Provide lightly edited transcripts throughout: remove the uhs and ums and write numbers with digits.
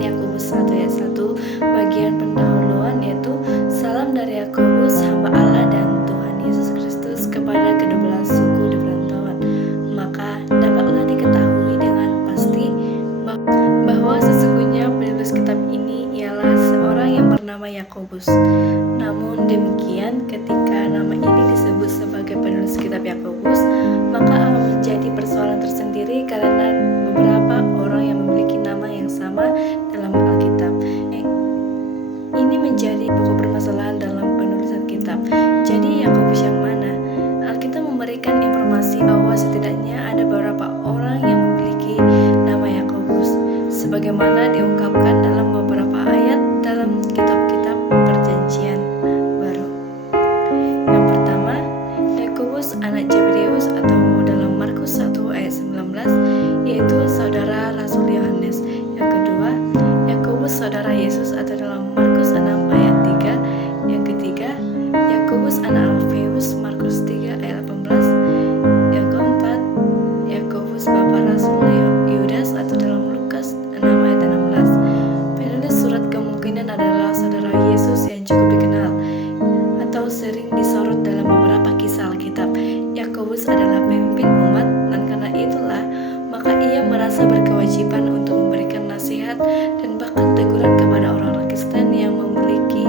membacakan Yakobus 1 ayat 1 bagian pendahuluan, yaitu salam dari Yakobus, hamba Allah dan Tuhan Yesus Kristus kepada ke-12 suku di perantauan. Maka dapatlah diketahui dengan pasti bahwa sesungguhnya penulis kitab ini ialah seorang yang bernama Yakobus. Namun demikian, ketika nama ini disebut sebagai penulis kitab Yakobus, maka akan menjadi persoalan tersendiri karena beberapa orang yang memiliki nama yang sama dalam Alkitab. Ini menjadi pokok permasalahan dalam penulisan kitab. Jadi Yakobus yang mana? Alkitab memberikan informasi bahwa setidaknya ada beberapa orang yang memiliki nama Yakobus, sebagaimana diungkapkan dalam beberapa ayat dalam kitab-kitab Perjanjian Baru. Yang pertama, Yakobus anak Zebedeus atau dalam Markus 1 ayat 19, yaitu saudara Rasul Yohanes. Yang kedua, Yakobus saudara Yesus atau dalam Markus 6 ayat 3. Yang ketiga, Yakobus anak Alfeus, Markus 3 ayat 18. Yang keempat, Yakobus bapak Rasul Yudas atau dalam Lukas 6 ayat 16. Penulis surat kemungkinan adalah saudara Yesus yang cukup dikenal atau sering disorot dalam beberapa kisah Alkitab. Yakobus adalah pemimpin umat, dan karena itulah maka ia merasa berkewajiban untuk memberikan nasihat dan bahkan teguran kepada orang-orang Kristen yang memiliki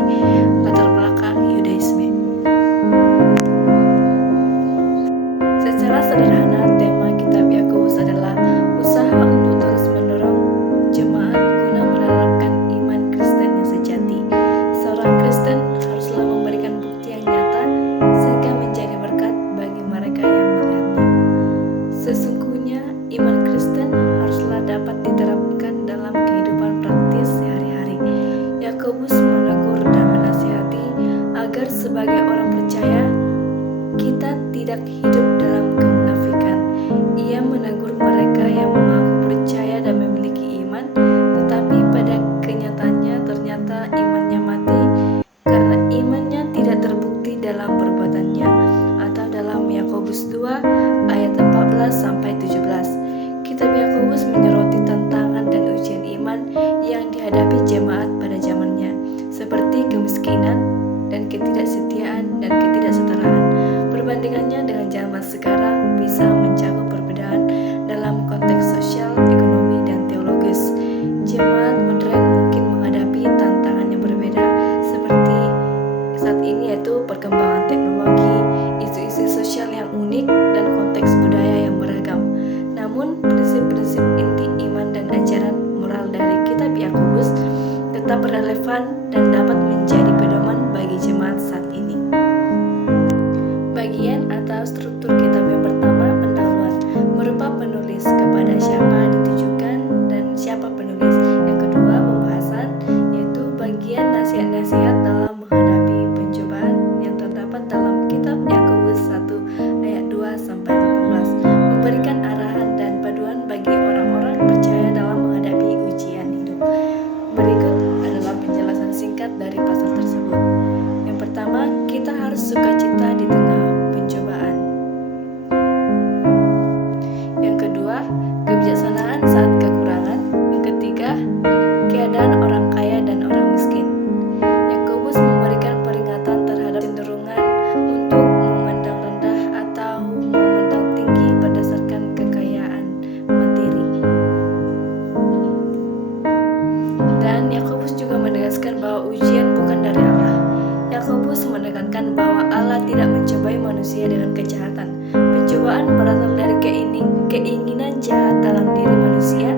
latar belakang Yudaisme. Secara sederhana, tema kitab Yakobus adalah usaha untuk terus mendorong jemaat guna menerapkan iman Kristen yang sejati. Seorang Kristen haruslah memberikan bukti yang nyata sehingga menjadi berkat bagi mereka yang melihatnya. Sesungguhnya iman Kristen haruslah dapat diterapkan dalam kehidupan praktis sehari-hari. Yakobus menegur dan menasihati agar sebagai orang percaya kita tidak hidup dalam kemunafikan. Ia menegur mereka yang mengaku percaya dan memiliki iman, tetapi pada kenyataannya ternyata imannya mati karena imannya tidak terbukti dalam perbuatannya, atau dalam Yakobus 2 ayat 14 sampai 17. Kitab Yakobus menyoroti tantangan dan ujian iman yang dihadapi jemaat pada zamannya, seperti kemiskinan dan ketidaksetiaan dan ketidaksetaraan. Perbandingannya dengan zaman sekarang bisa mencakup perbedaan dalam konteks sosial, ekonomi, dan teologis. Jemaat modern mungkin menghadapi tantangan yang berbeda seperti saat ini, yaitu perkembangan teknologi, isu-isu sosial yang unik, dan konteks budaya yang beragam. Namun, prinsip-prinsip inti iman dan ajaran moral dari kitab Yakobus tetap relevan dan dapat menjadi pedoman bagi jemaat saat ini. Bagian atau struktur kitab yang pertama, pendahuluan, berupa penulis, kepada siapa ditujukan dan siapa penulis. Yang kedua, pembahasan, yaitu bagian nasihat-nasihat dalam menghadapi pencobaan yang terdapat dalam kitab Yakobus 1 ayat 2 sampai 18, memberikan arahan dan panduan bagi orang-orang percaya dalam menghadapi ujian hidup. Berikut adalah penjelasan singkat dari pasal tersebut. Yang pertama, kita harus sukacita di tengah pencobaan. Yang kedua, kebijaksanaan saat kekurangan. Yang ketiga, keadaan orang kaya dan orang miskin. Yakobus memberikan peringatan terhadap cenderungan untuk memandang rendah atau memandang tinggi berdasarkan kekayaan materi. Dan Yakobus juga menegaskan bahwa ujian bukan dari Allah. Yakobus menekankan bahwa Allah tidak mencobai manusia dengan kejahatan. Pencobaan berasal dari keinginan jahat dalam diri manusia.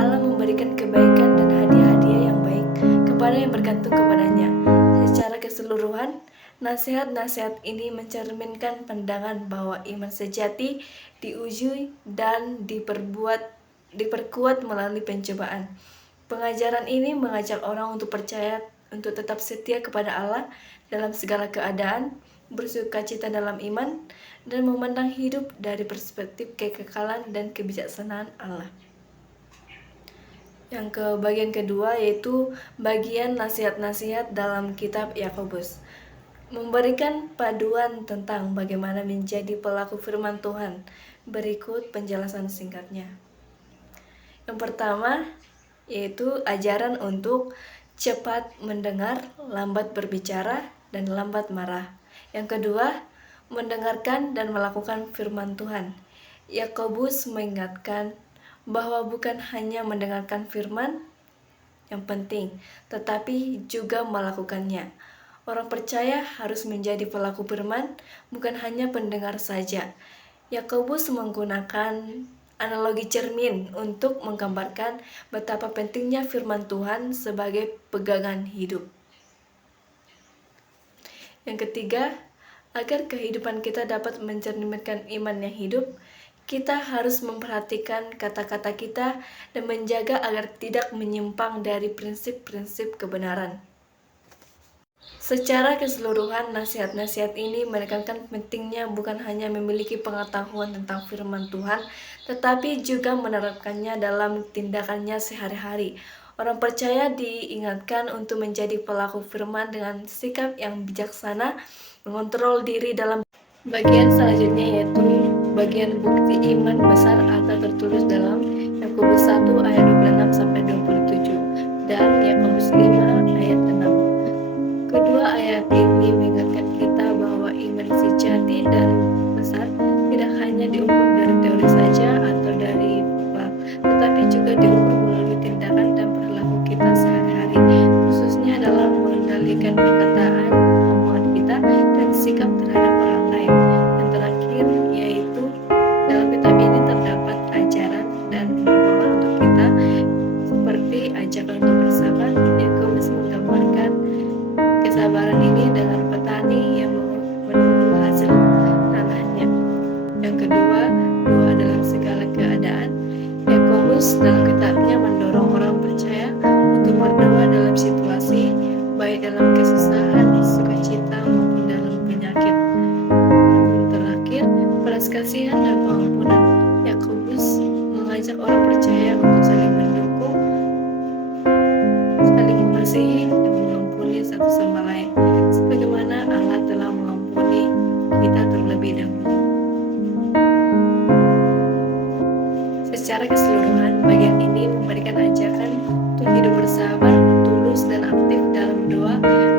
Allah memberikan kebaikan dan hadiah-hadiah yang baik kepada yang bergantung kepadanya. Secara keseluruhan, nasihat-nasihat ini mencerminkan pandangan bahwa iman sejati diuji dan diperkuat melalui pencobaan. Pengajaran ini mengajak orang untuk percaya, untuk tetap setia kepada Allah dalam segala keadaan, bersukacita dalam iman, dan memandang hidup dari perspektif kekekalan dan kebijaksanaan Allah. Yang bagian kedua, yaitu bagian nasihat-nasihat dalam kitab Yakobus, memberikan panduan tentang bagaimana menjadi pelaku firman Tuhan. Berikut penjelasan singkatnya. Yang pertama, yaitu ajaran untuk cepat mendengar, lambat berbicara, dan lambat marah. Yang kedua, mendengarkan dan melakukan firman Tuhan. Yakobus mengingatkan bahwa bukan hanya mendengarkan firman yang penting, tetapi juga melakukannya. Orang percaya harus menjadi pelaku firman, bukan hanya pendengar saja. Yakobus menggunakan analogi cermin untuk menggambarkan betapa pentingnya firman Tuhan sebagai pegangan hidup. Yang ketiga, agar kehidupan kita dapat mencerminkan iman yang hidup, kita harus memperhatikan kata-kata kita dan menjaga agar tidak menyimpang dari prinsip-prinsip kebenaran. Secara keseluruhan, nasihat-nasihat ini menekankan pentingnya bukan hanya memiliki pengetahuan tentang firman Tuhan, tetapi juga menerapkannya dalam tindakannya sehari-hari. Orang percaya diingatkan untuk menjadi pelaku firman dengan sikap yang bijaksana, mengontrol diri dalam. Bagian selanjutnya yaitu bagian bukti iman besar atau tertulis dalam Yakobus 1 ayat 26 sampai 27 dan Yakobus 5 ayat 6. Kedua ayat ini mengingatkan kita bahwa iman sejati dan besar tidak hanya diukur dari teori saja atau dari fakta, tetapi juga diukur melalui tindakan dan perilaku kita sehari-hari, khususnya dalam mengendalikan perkataan, omongan kita, dan sikap terhadap orang lain. Yang terakhir yaitu dalam kitab ini terdapat ajaran dan himbauan untuk kita seperti ajakan untuk bersabar. Yakobus menggambarkan kesabaran ini dengan petani yang menunggu hasil tanahnya. Yang kedua, doa dalam segala keadaan. Yakobus dalam kitabnya mendorong orang percaya untuk berdoa dalam situasi, baik dalam kesusahan, sukacita, maupun dalam penyakit. Yang terakhir, belas kasihan dan pengampunan. Yakobus mengajak orang percaya untuk saling mendukung, saling mengasihi, dan mengampuni satu sama lain, sebagaimana Allah telah mengampuni kita terlebih dahulu. Secara keseluruhan, bagian ini memberikan ajakan untuk hidup bersabar, tulus, dan aktif dalam doa,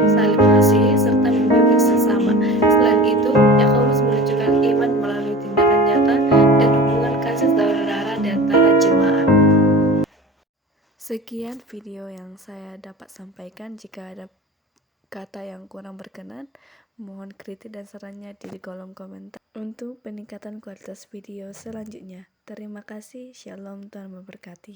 saling mengasihi, serta membimbing sesama. Selain itu, Yakobus menunjukkan iman melalui tindakan nyata dan hubungan kasih saudara di antara jemaat. Sekian video yang saya dapat sampaikan. Jika ada kata yang kurang berkenan, mohon kritik dan sarannya di kolom komentar untuk peningkatan kualitas video selanjutnya. Terima kasih. Shalom, Tuhan memberkati.